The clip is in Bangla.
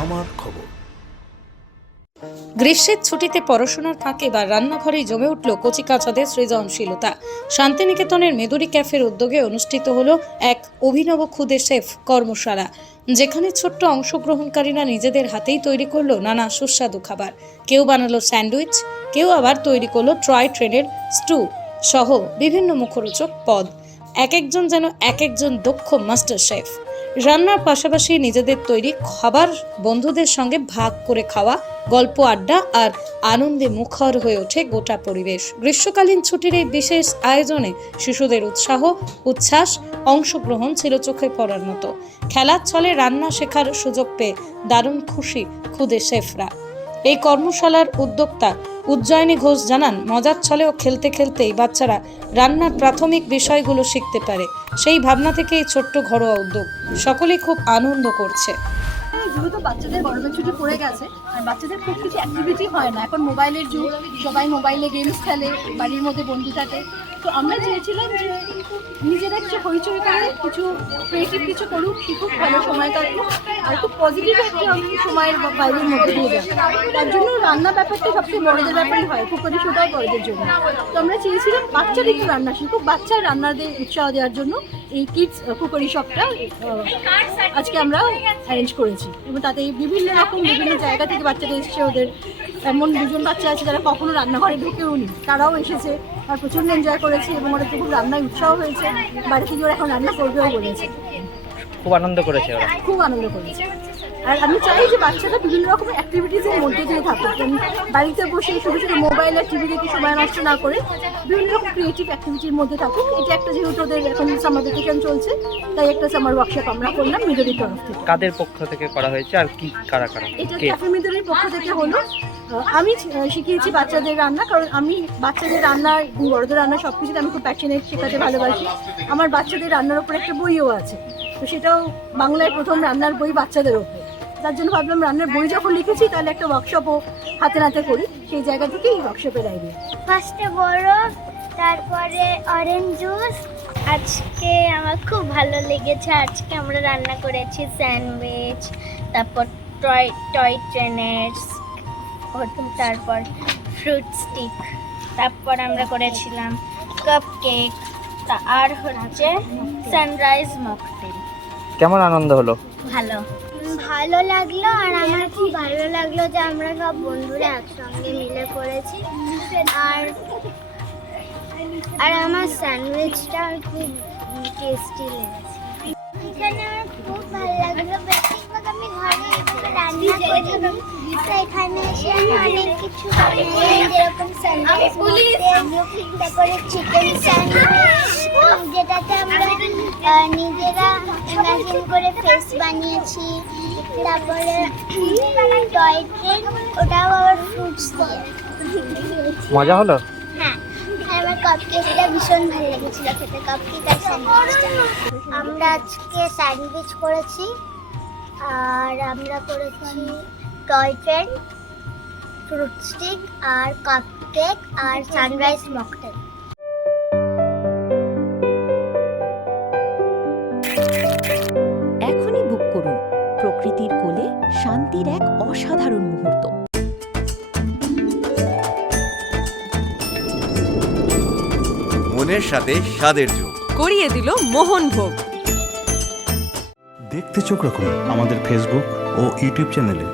আমার খবর। গ্রীষ্মের ছুটিতে পড়াশোনার ফাঁকে বা রান্নাঘরেই জমে উঠল কচিকাচাদের সৃজনশীলতা। শান্তিনিকেতনের মেদুরি ক্যাফের উদ্যোগে অনুষ্ঠিত হলো এক অভিনব খুদে শেফ কর্মশালা, যেখানে ছোট্ট অংশগ্রহণকারীরা নিজেদের হাতেই তৈরি করলো নানা সুস্বাদু খাবার। কেউ বানালো স্যান্ডউইচ, কেউ আবার তৈরি করলো টয় ট্রেনের স্টু সহ বিভিন্ন মুখরোচক পদ। এক একজন যেন এক একজন দক্ষ মাস্টার শেফ। রান্নার পাশাপাশি নিজেদের তৈরি খাবার বন্ধুদের সঙ্গে ভাগ করে খাওয়া, গল্প আড্ডা আর আনন্দে মুখর হয়ে ওঠে গোটা পরিবেশ। গ্রীষ্মকালীন ছুটির এই বিশেষ আয়োজনে শিশুদের উৎসাহ, উচ্ছ্বাস, অংশগ্রহণ ছিল চোখে পড়ার মতো। খেলার ছলে রান্না শেখার সুযোগ পেয়ে দারুণ খুশি খুদে শেফরা। এই কর্মশালার উদ্যোক্তা উজ্জয়িনী ঘোষ জানান, মজার ছলে ও খেলতে খেলতেই বাচ্চারা রান্নার প্রাথমিক বিষয়গুলো শিখতে পারে। সেই ভাবনা থেকে এই ছোট্ট ঘরোয়া উদ্যোগ সকলেই খুব আনন্দ করছে। যেহেতু বাচ্চাদের গরমের ছুটি পড়ে গেছে আর বাচ্চাদের খুব কিছু অ্যাক্টিভিটি হয় না, এখন মোবাইলের যুগ, সবাই মোবাইলে গেমস খেলে, বাড়ির মধ্যে বন্ধু থাকে। তো আমরা চেয়েছিলাম যে নিজেরা কিছু হইচই করে কিছু ক্রিয়েটিভ কিছু করুক, শিখুক, ভালো সময় কাটুক আর খুব পজিটিভ একটা সময়ের বাইরের মধ্যে দিয়ে যায়। তার জন্য রান্না ব্যাপারটা সবচেয়ে বড়দের ব্যাপারই হয়, কুকারি শোটাও বড়দের জন্য। তো আমরা চেয়েছিলাম বাচ্চারা একটু রান্না শিখুক, বাচ্চার রান্নাদের উৎসাহ দেওয়ার জন্য এই কিডস কুকারি শপটা আজকে আমরা অ্যারেঞ্জ করেছি। এবং তাতে বিভিন্ন রকম বিভিন্ন জায়গা থেকে বাচ্চারা এসেছে। ওদের এমন দুজন বাচ্চা আছে যারা কখনো রান্নাঘরে ঢুকেও নি, তারাও এসেছে আর প্রচণ্ড এনজয় করেছে এবং ওরা খুব রান্নায় উৎসাহ হয়েছে। বাড়ি থেকে ওরা এখন রান্না করবেও বলেছে। খুব আনন্দ করেছে ওরা, খুব আনন্দ করেছে। আর আমি চাই যে বাচ্চারা বিভিন্ন রকমের অ্যাক্টিভিটিসের মধ্যে দিয়ে থাকুক, বাড়িতে বসে শুধু শুধু মোবাইল আর টিভি দেখে সময় নষ্ট না করে বিভিন্ন রকম ক্রিয়েটিভ অ্যাক্টিভিটির মধ্যে থাকুক। এটা একটা যেহেতু ওদের এখন সামার ভ্যাকেশন চলছে, তাই একটা সামার ওয়ার্কশপ আমরা করলাম মেদুরির তরফ থেকে। কাদের পক্ষ থেকে করা হয়েছে আর কি কারা কারা? এটা ক্যাফে মেদুরির পক্ষ থেকে হলো। আমি শিখিয়েছি বাচ্চাদের রান্না, কারণ আমি বাচ্চাদের রান্না বড়দের রান্না সব কিছুতে আমি খুব প্যাশনেট, শেখাতে ভালোবাসি। আমার বাচ্চাদের রান্নার ওপর একটা বইও আছে, তো সেটাও বাংলায় প্রথম রান্নার বই বাচ্চাদের ওপর। তার জন্য ভাবলাম রান্নার বই যখন লিখেছি তাহলে একটা ওয়ার্কশপও হাতে নাতে করি, সেই জায়গা থেকে এই ওয়ার্কশপের আইডিয়া। ফার্স্টে বরফ, তারপরে অরেঞ্জ জুস। আজকে আমার খুব ভালো লেগেছে। আজকে আমরা রান্না করেছি স্যান্ডউইচ, তারপর টয় ট্রেনের, তারপর ফ্রুট স্টিক, তারপর আমরা করেছিলাম কাপ কেক, আর হচ্ছে সানরাইজ মকটেল। কেমন আনন্দ হলো? ভালো ভালো লাগলো। আর আমার খুব ভালো লাগলো যে আমরা সব বন্ধুরা একসঙ্গে মিলে করেছি। আর আমার স্যান্ডউইচটা খুব টেস্টি লেগেছে। এখানে আমার খুব ভালো লাগলো। বেশিরভাগ আমি ঘরে রান্না করি, তো এখানে এসে আমি অনেক কিছু যেরকম স্যান্ডউইচ, তারপরে চিকেন স্যান্ডউইচ, যেটাতে আমরা নিজেরা ইমাজিন করে ফেস বানিয়েছি। তারপরে টয় ট্রেন, ওটাও আবার ফ্রুটস দিয়ে। মজা হলো? হ্যাঁ, আমার কাপকেকটা ভীষণ ভালো লেগেছিল খেতে, কাপকেক আর স্যান্ডউইচটা। আমরা আজকে স্যান্ডউইচ করেছি, আর আমরা করেছি টয় ট্রেন, ফ্রুট স্টিক, আর কাপকেক, আর সানরাইজ মকটেল। এখনই বুক করুন প্রকৃতির কোলে শান্তির এক অসাধারণ মুহূর্ত। মনের সাথে স্বাদের যোগ করিয়ে দিল মোহনভোগ। দেখতে চোখ রাখুন আমাদের ফেসবুক ও ইউটিউব চ্যানেলে।